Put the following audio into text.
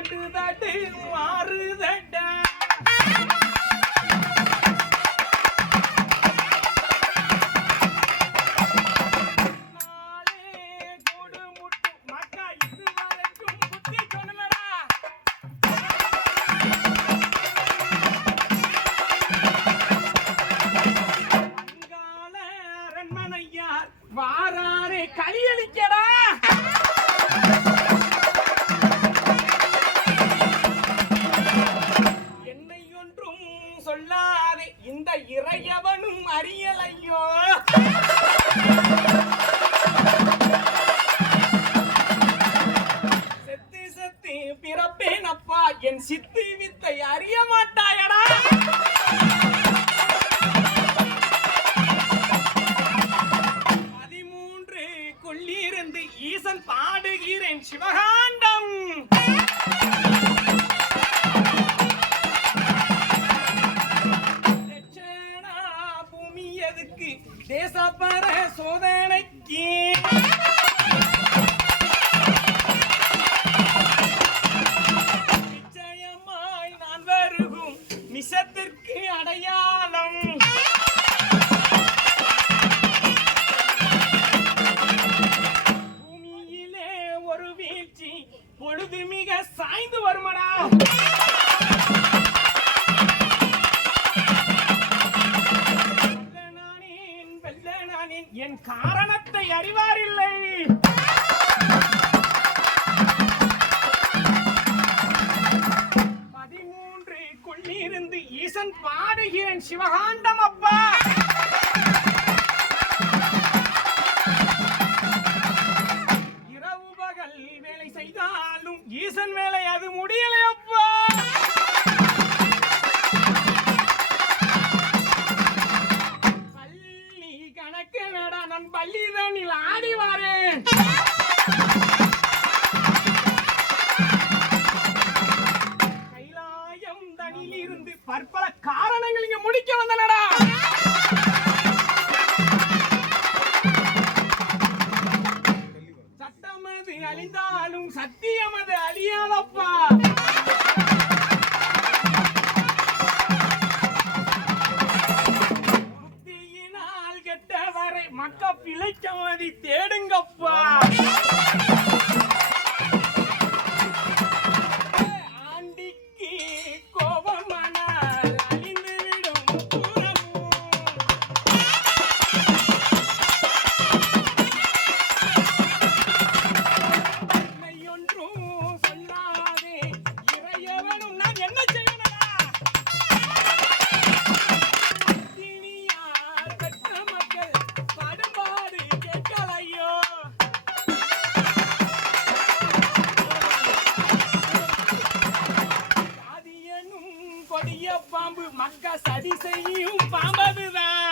ஆட்டு தட்டு மாறு எவனும் அறியலையோ? வீழ்ச்சி பொழுது மிக சாய்ந்து வருமடா. என் காரணத்தை அறிவாரில்லை. பதிமூன்று கொள்ளிருந்து ஈசன் பாடுகிறேன் சிவகாந்தம் அப்பா. புருஷன் வேலை அது முடியலையா மக்கா பிழைக்க மாதிரி தேடுங்கப்பா. மக்க சதி செய்யும் பாம்பதுதான்.